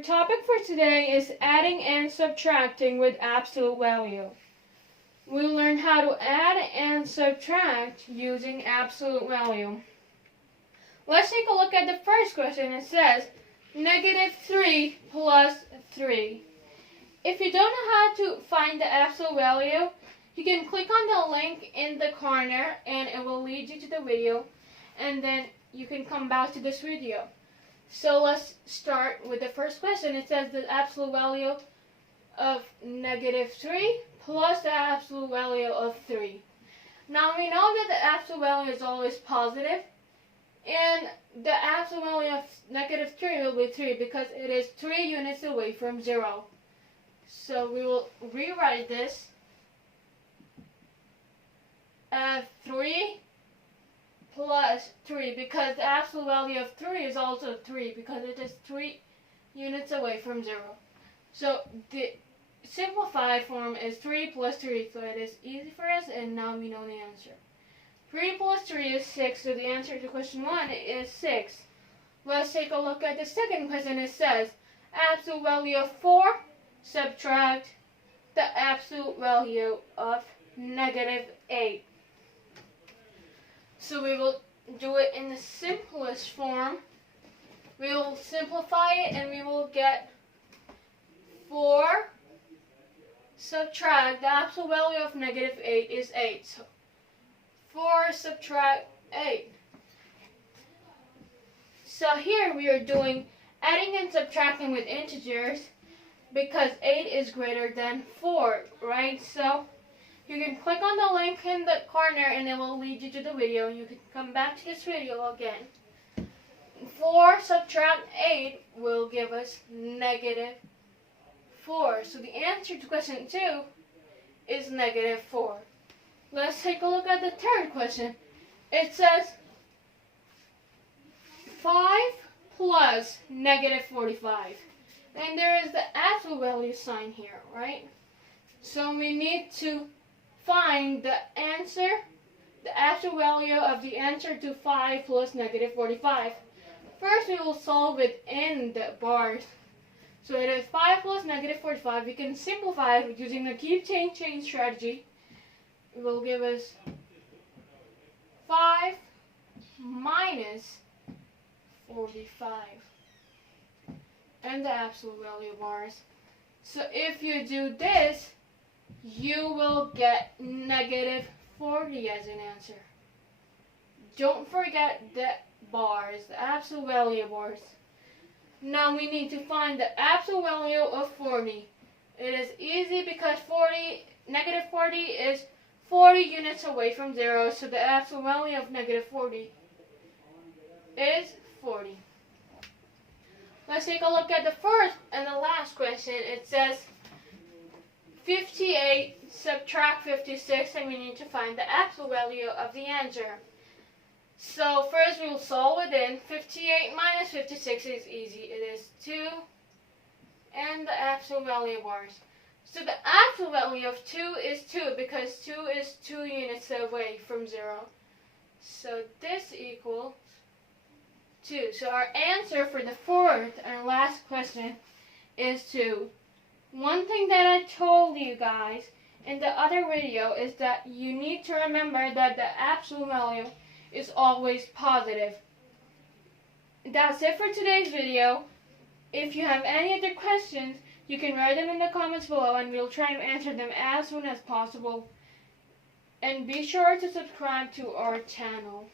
Our topic for today is adding and subtracting with absolute value. We'll learn how to add and subtract using absolute value. Let's take a look at the first question. It says -3 plus 3. If you don't know how to find the absolute value, you can click on the link in the corner and it will lead you to the video, and then you can come back to this video. So let's start with the first question. It says the absolute value of -3 plus the absolute value of 3. Now we know that the absolute value is always positive, and the absolute value of -3 will be 3 because it is 3 units away from 0. So we will rewrite this as 3 plus 3, because the absolute value of 3 is also 3 because it is 3 units away from 0. So the simplified form is 3 plus 3, so it is easy for us, and now we know the answer. 3 plus 3 is 6, so the answer to question 1 is 6. Let's take a look at the second question. It says absolute value of 4 subtract the absolute value of -8. So we will do it in the simplest form. We will simplify it and we will get 4 subtract the absolute value of -8 is 8. So 4 subtract 8. So here we are doing adding and subtracting with integers because 8 is greater than 4, right? So you can click on the link in the corner and it will lead you to the video. You can come back to this video again. 4 subtract 8 will give us -4. So the answer to question 2 is -4. Let's take a look at the third question. It says 5 plus -45. And there is the absolute value sign here, right? So we need to find the answer, the absolute value of the answer to 5 plus -45. First, we will solve within the bars. So it is 5 plus -45. We can simplify it using the keep, change strategy. It will give us 5 minus 45. And the absolute value bars. So if you do this, you will get -40 as an answer. Don't forget the bars, the absolute value bars. Now we need to find the absolute value of 40. It is easy because -40 is 40 units away from 0, so the absolute value of -40 is 40. Let's take a look at the first and the last question. It says 58 subtract 56, and we need to find the absolute value of the answer. So first we will solve within. 58 minus 56 is easy. It is 2, and the absolute value bars. So the absolute value of 2 is 2 because 2 is 2 units away from 0. So this equals 2. So our answer for the fourth and last question is 2. One thing that I told you guys in the other video is that you need to remember that the absolute value is always positive. That's it for today's video. If you have any other questions, you can write them in the comments below and we'll try to answer them as soon as possible. And be sure to subscribe to our channel.